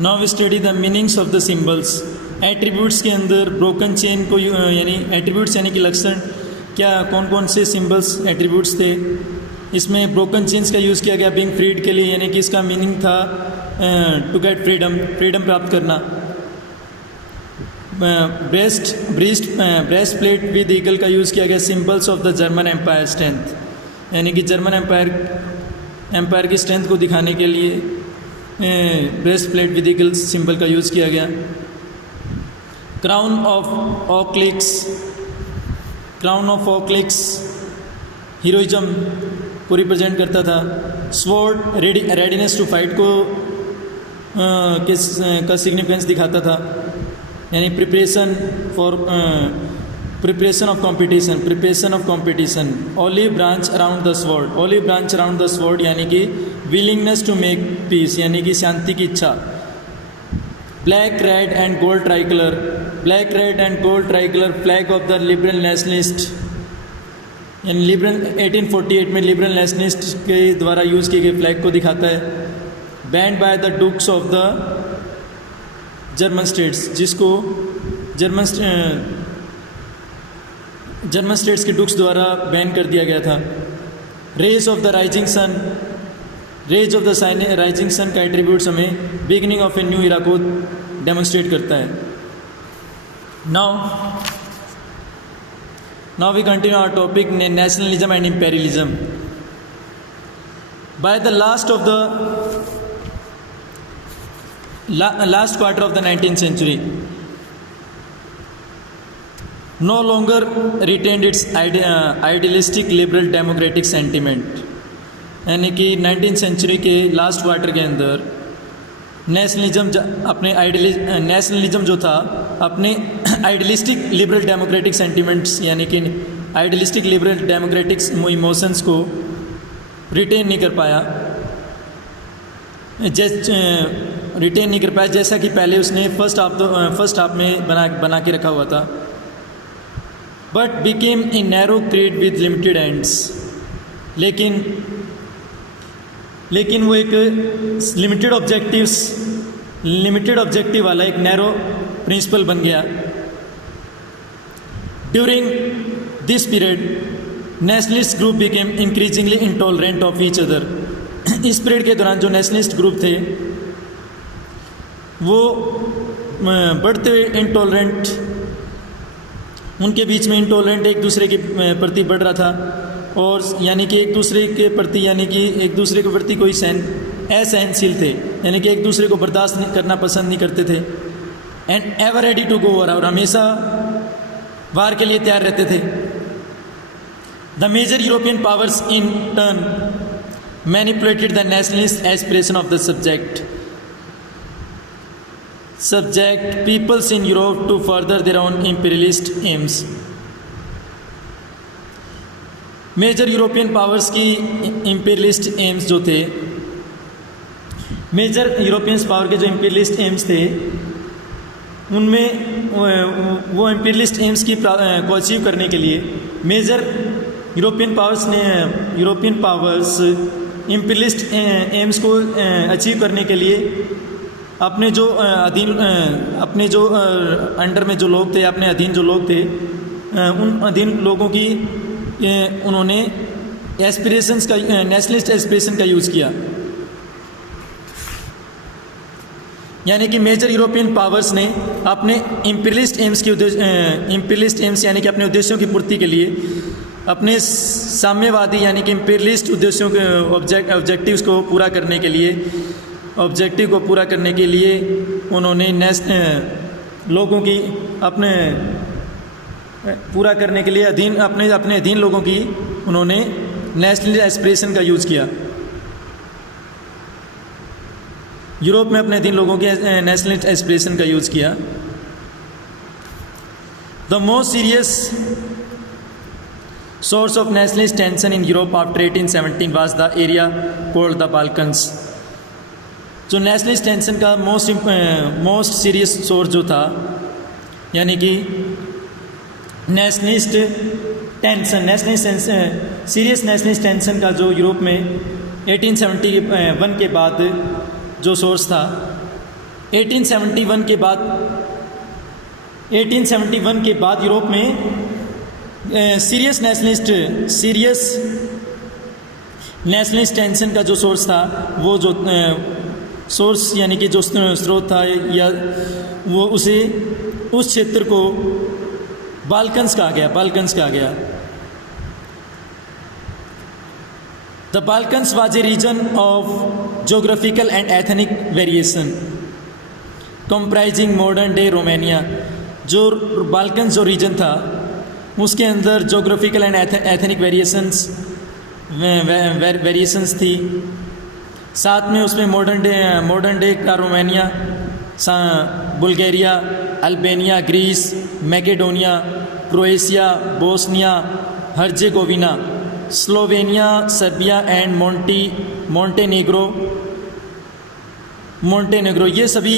Now we study the meanings of the symbols. Attributes के अंदर broken chain को यानी एट्रीब्यूट्स यानी कि लक्षण क्या कौन कौन से सिंबल्स एट्रीब्यूट्स थे। इसमें ब्रोकन चेन्स का यूज़ किया गया बीइंग फ्रीड के लिए, यानी कि इसका मीनिंग था टू गेट फ्रीडम प्राप्त करना। ब्रेस्ट प्लेट विद ईगल का यूज़ किया गया symbols of the German Empire strength, यानी कि जर्मन एम्पायर की स्ट्रेंथ को दिखाने के लिए breast plate with eagle symbol का यूज़ किया गया। क्राउन ऑफ ऑक्लिक्स हीरोइज्म को रिप्रेजेंट करता था। स्वॉर्ड रेडीनेस टू फाइट को का सिग्निफिकेंस दिखाता था, यानी preparation of competition. Olive branch around the sword यानी कि विलिंगनेस टू मेक पीस, यानी कि शांति की इच्छा। Black red and gold tricolour flag of the liberal nationalist, यानी 1848 में लिबरल नेशनलिस्ट के द्वारा यूज़ किए गए फ्लैग को दिखाता है। Banned by the dukes of the German states, जिसको जर्मन स्टेट्स के डुक्स द्वारा बैन कर दिया गया था। Rays of the rising sun का एट्रीब्यूट्स हमें beginning of a new era को डेमोन्स्ट्रेट करता है। Now we continue our topic nationalism and imperialism. By the last quarter of the 19th century, no longer retained its idealistic liberal democratic sentiment, यानी कि 19th century के last quarter के अंदर nationalism जो था अपने आइडियलिस्टिक लिबरल डेमोक्रेटिक सेंटिमेंट्स, यानी कि आइडियलिस्टिक लिबरल डेमोक्रेटिक इमोशंस को रिटेन नहीं कर पाया, जैसा कि पहले उसने फर्स्ट हाफ में बना के रखा हुआ था। But became a narrow creed with limited ends, लेकिन वो एक लिमिटेड ऑब्जेक्टिव वाला एक नैरो प्रिंसिपल बन गया। During this period nationalist group became increasingly intolerant of each other. इस पीरियड के दौरान जो नेशनलिस्ट ग्रुप थे वो बढ़ते हुए इंटॉलरेंट, उनके बीच में इंटॉलरेंट एक दूसरे के प्रति बढ़ रहा था, और यानी कि एक दूसरे के प्रति कोई असहनशील थे, यानी कि एक दूसरे को बर्दाश्त करना पसंद नहीं करते थे। And ever ready to go war, और हमेशा वार के लिए तैयार रहते थे। The major European powers in turn manipulated the nationalist aspiration of the subject peoples in Europe to further their own imperialist aims. Major European powers की imperialist aims जो थे, मेजर यूरोपियन पावर के जो इंपीरियलिस्ट एम्स थे, उनमें वो imperialist aims को achieve करने के लिए major European powers imperialist aims को अचीव करने के लिए अपने जो अंडर में जो लोग थे, अपने अधीन जो लोग थे, उन अधीन लोगों की उन्होंने नेशनलिस्ट एस्पिरेशन का यूज़ किया। यानी कि मेजर यूरोपियन पावर्स ने अपने इंपीरियलिस्ट एम्स यानी कि अपने उद्देश्यों की पूर्ति के लिए अपने साम्यवादी यानी कि इंपीरियलिस्ट उद्देश्यों के ऑब्जेक्टिव को पूरा करने के लिए उन्होंने लोगों की पूरा करने के लिए अपने अधीन लोगों की उन्होंने नेशनल एस्पिरेशन का यूज़ किया। यूरोप में अपने अधीन लोगों के नेशनल एस्पिरेशन का यूज़ किया। The most serious source of nationalist tension in Europe after 1817 was the area called the Balkans. जो नेशनलिस्ट टेंशन का मोस्ट सीरियस सोर्स जो था, यानी कि सीरियस नेशनलिस्ट टेंशन का जो यूरोप में 1871 के बाद जो सोर्स था 1871 के बाद यूरोप में सीरियस नेशनलिस्ट टेंशन का जो सोर्स था, वो जो सोर्स यानी कि जो स्रोत था, या वो उस क्षेत्र को बाल्कन्स कहा गया। The Balkans was a region of geographical and ethnic variation comprising modern day Romania. जो बाल्कन्स जो रीजन था, उसके अंदर जोग्राफिकल एंड एथनिक वेरिएशंस थी। साथ में उसमें मॉडर्न डे का Romania, Bulgaria, Albania, Greece, Macedonia, Croatia, Bosnia Herzegovina, Slovenia, Serbia and Montenegro, ये सभी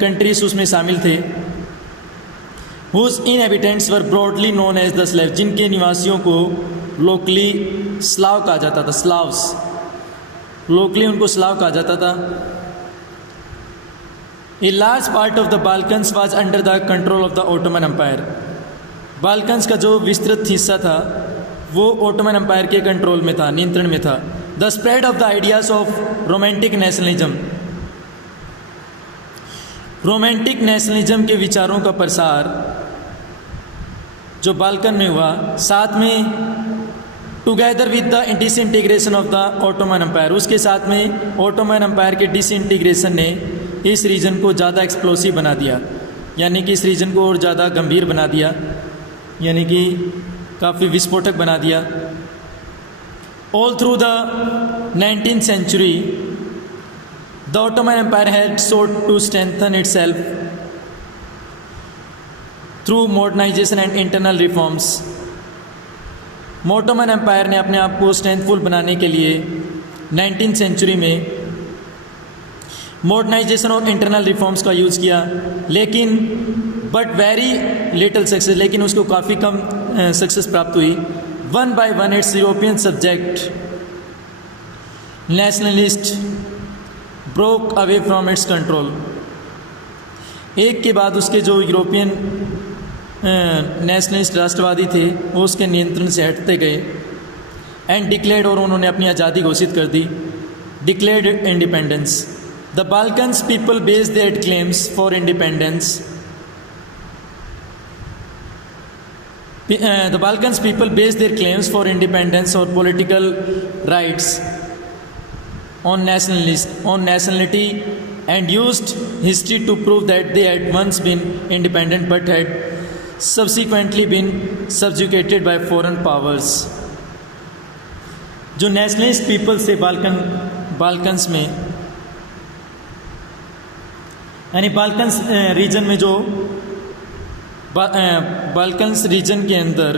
कंट्रीज उसमें शामिल थे। Whose inhabitants were broadly known as the Slav, जिनके निवासियों को लोकली स्लाव कहा जाता था। स्लाव्स, लोकली उनको स्लाव कहा जाता था। A large part of the Balkans was under the control of the Ottoman Empire. Balkans का जो विस्तृत हिस्सा था, वो ऑटोमन एम्पायर के कंट्रोल में था, नियंत्रण में था। The spread of the ideas of romantic nationalism, romantic nationalism के विचारों का प्रसार जो बाल्कन में हुआ, साथ में together with the disintegration of the Ottoman Empire, उसके साथ में ऑटोमन एम्पायर के डिसइंटीग्रेशन ने इस रीजन को ज़्यादा एक्सप्लोसिव बना दिया, यानी कि इस रीजन को और ज़्यादा गंभीर बना दिया, यानी कि काफ़ी विस्फोटक बना दिया। All through the 19th century the Ottoman Empire had sought to strengthen itself through modernization and internal reforms. Ottoman Empire ने अपने आप को स्ट्रेंथफुल बनाने के लिए 19th century में मॉडर्नाइजेशन और इंटरनल रिफॉर्म्स का यूज़ किया, लेकिन बट वेरी लिटिल सक्सेस, लेकिन उसको काफ़ी कम सक्सेस प्राप्त हुई। One by one it's European subject nationalist broke away from its control. एक के बाद उसके जो यूरोपियन नेशनलिस्ट राष्ट्रवादी थे, वो उसके नियंत्रण से हटते गए। एंड डिक्लेयर्ड, और उन्होंने अपनी आज़ादी घोषित कर दी। Declared independence. The Balkans people based their claims for independence. The Balkans people based their claims for independence or political rights on nationality and used history to prove that they had once been independent but had subsequently been subjugated by foreign powers. जो nationalist peoples थे Balkans में, यानी Balkans reason में जो Balkans reason के अंदर